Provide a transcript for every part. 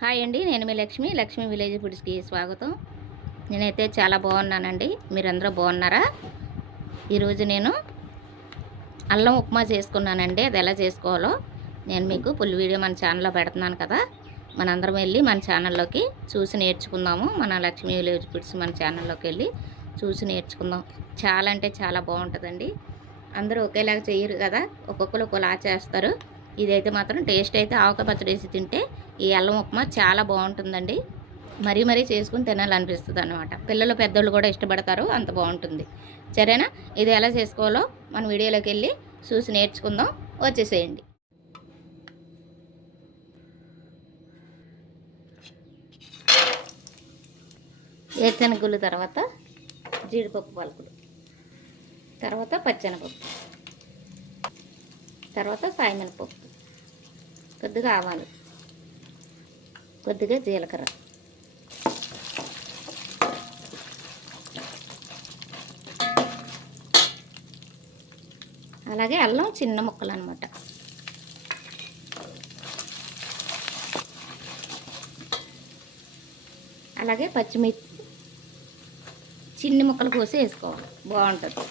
Hi అండి, నేను మీ Lakshmi village ఫుడ్స్కి స్వాగతం. నేనైతే చాలా బాగున్నానండి. మీరందరూ బాగున్నారా? ఈరోజు నేను అల్లం ఉప్మా చేసుకున్నానండి. అది ఎలా చేసుకోవాలో నేను మీకు ఫుల్ వీడియో మన ఛానల్లో పెడుతున్నాను కదా. మనందరం వెళ్ళి మన ఛానల్లోకి చూసి నేర్చుకుందాము. మన లక్ష్మి విలేజ్ ఫుడ్స్ మన ఛానల్లోకి వెళ్ళి చూసి నేర్చుకుందాం. చాలా అంటే చాలా బాగుంటుందండి. అందరూ ఒకేలాగా చేయరు కదా, ఒక్కొక్కరు ఒకలా చేస్తారు. ఇదైతే మాత్రం టేస్ట్ అయితే ఆవకాయ పచ్చడి వేసి తింటే ఈ అల్లం ఉప్మా చాలా బాగుంటుందండి. మరీ చేసుకుని తినాలనిపిస్తుంది అనమాట. పిల్లలు పెద్దోళ్ళు కూడా ఇష్టపడతారు, అంత బాగుంటుంది. సరేనా? ఇది ఎలా చేసుకోవాలో మన వీడియోలోకి వెళ్ళి చూసి నేర్చుకుందాం. వచ్చేసేయండి. ఏరుశనగుళ్ళు, తర్వాత జీడిపప్పు పలుకులు, తర్వాత పచ్చెనపప్పు, తర్వాత సాయమినపప్పు, కొద్దిగా ఆవాలు, కొద్దిగా జీలకర్ర, అలాగే అల్లం చిన్న ముక్కలు అనమాట. అలాగే పచ్చిమిర్చి చిన్ని ముక్కలు కోసి వేసుకోవాలి, బాగుంటుంది.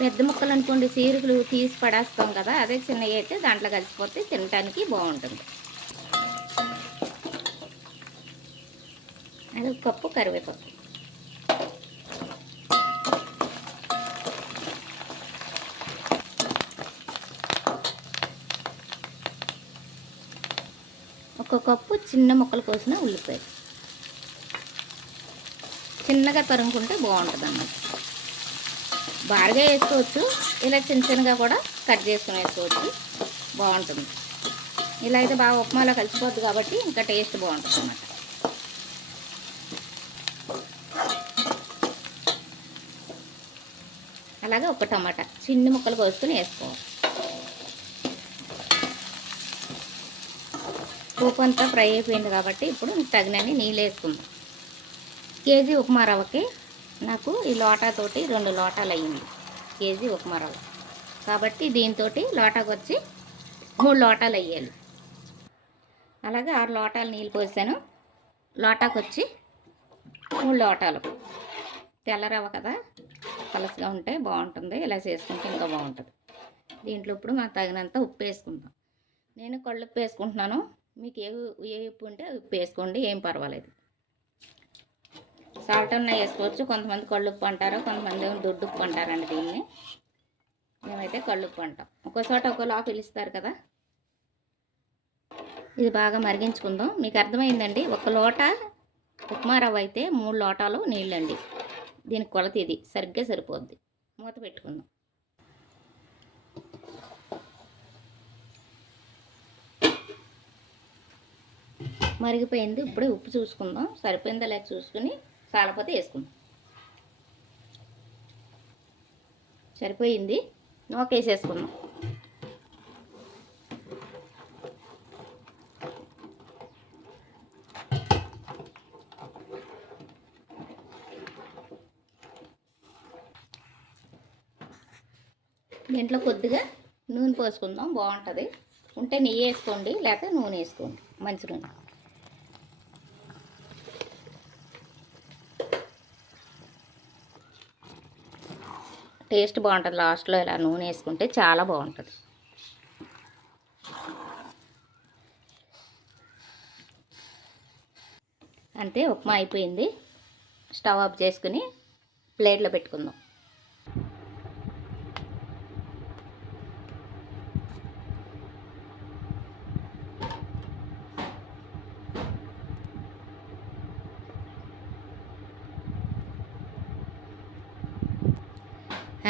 పెద్ద ముక్కలు అనుకోండి చీరుకులు తీసి పడేస్తాం కదా, అదే చిన్నవి అయితే దాంట్లో కలిసిపోతే తినడానికి బాగుంటుంది. అది ఒక కప్పు కరివేపాకు, ఒక కప్పు చిన్న ముక్కలు కోసిన ఉల్లిపాయ చిన్నగా తరుముకుంటే బాగుంటుంది అన్నమాట. బాగా వేసుకోవచ్చు, ఇలా చిన్నగా కూడా కట్ చేసుకుని వేసుకోవచ్చు, బాగుంటుంది. ఇలా అయితే బాగా ఉప్మాలో కలిసిపోద్ది కాబట్టి ఇంకా టేస్ట్ బాగుంటుంది అన్నమాట. అలాగే ఒక టమాటా చిన్న ముక్కలు కోసుకొని వేసుకోవాలి. ఉప్పు అంతా ఫ్రై అయిపోయింది కాబట్టి ఇప్పుడు తగినన్ని నీళ్ళు వేసుకుందాం. కేజీ ఉప్మా రవ్వకి నాకు ఈ లోటాతోటి 2 లోటాలు అయ్యింది. కేజీ ఉప్మా రవ్వ కాబట్టి దీంతో లోటాకు వచ్చి 3 లోటాలు అయ్యాలి. అలాగే 6 లోటాలు నీళ్ళు పోసాను. లోటాకు వచ్చి 3 లోటాలు. తెల్ల రవ్వ కదా, పలసగా ఉంటే బాగుంటుంది, ఇలా చేసుకుంటే ఇంకా బాగుంటుంది. దీంట్లో ఇప్పుడు మనకు తగినంత ఉప్పు వేసుకుందాం. నేను కళ్ళుప్పు వేసుకుంటున్నాను, మీకు ఏ ఉప్పు ఉంటే ఉప్పు వేసుకోండి, ఏం పర్వాలేదు. సాల్ట్ అన్న వేసుకోవచ్చు, కొంతమంది కళ్ళుప్పు అంటారు, కొంతమంది ఏమో దొడ్డుప్పు అంటారండి. దీన్ని మేమైతే కళ్ళుప్పు అంటాం. ఒక్కో చోట ఒక్కోలా పిలుస్తారు కదా. ఇది బాగా మరిగించుకుందాం. మీకు అర్థమైందండి. 1 లోట ఉప్మా రవ్వ అయితే 3 లోటాలు నీళ్ళండి. దీనికి కొలత ఇది సరిగ్గా సరిపోద్ది. మూత పెట్టుకుందాం. మరిగిపోయింది. ఇప్పుడే ఉప్పు చూసుకుందాం, సరిపోయిందా లేక చూసుకుని సాలపోతే వేసుకుందాం. సరిపోయింది, నూకేసేసుకుందాం. దీంట్లో కొద్దిగా నూనె పోసుకుందాం, బాగుంటుంది. ఉంటే నెయ్యి వేసుకోండి, లేకపోతే నూనె వేసుకోండి, మంచి నూనె. టేస్ట్ బాగుంటుంది. లాస్ట్లో ఇలా నూనె వేసుకుంటే చాలా బాగుంటుంది. అంతే, ఉప్మా అయిపోయింది. స్టవ్ ఆఫ్ చేసుకుని ప్లేట్లో పెట్టుకుందాం.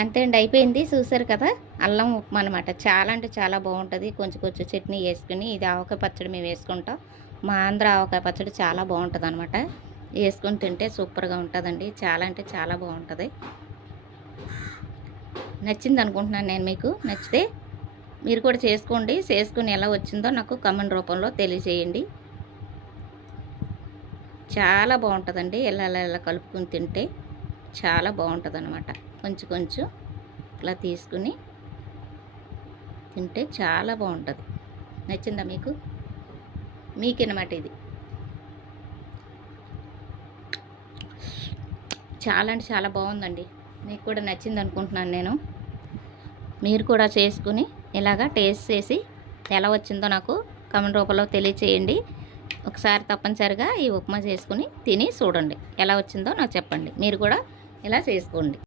అంతే అండి, అయిపోయింది. చూసారు కదా, అల్లం ఉప్మా అనమాట. చాలా అంటే చాలా బాగుంటుంది. కొంచెం చట్నీ వేసుకుని, ఇది ఆవకాయ పచ్చడి మేము వేసుకుంటాం. మా ఆంధ్ర ఆవకాయ పచ్చడి చాలా బాగుంటుంది అనమాట. వేసుకొని తింటే సూపర్గా ఉంటుందండి. చాలా అంటే చాలా బాగుంటుంది. నచ్చింది అనుకుంటున్నాను నేను. మీకు నచ్చితే మీరు కూడా చేసుకోండి. చేసుకుని ఎలా వచ్చిందో నాకు కామెంట్ రూపంలో తెలియజేయండి. చాలా బాగుంటుందండి. ఇలా కలుపుకొని తింటే చాలా బాగుంటుంది అనమాట. కొంచెం ఇట్లా తీసుకుని తింటే చాలా బాగుంటుంది. నచ్చిందా మీకు? మీకనమాట ఇది. చాలా అంటే చాలా బాగుందండి. మీకు కూడా నచ్చింది అనుకుంటున్నాను నేను. మీరు కూడా చేసుకుని ఇలాగా టేస్ట్ చేసి ఎలా వచ్చిందో నాకు కామెంట్ రూపంలో తెలియచేయండి. ఒకసారి తప్పనిసరిగా ఈ ఉప్మా చేసుకుని తిని చూడండి, ఎలా వచ్చిందో నాకు చెప్పండి. మీరు కూడా ఇలా చేసుకోండి.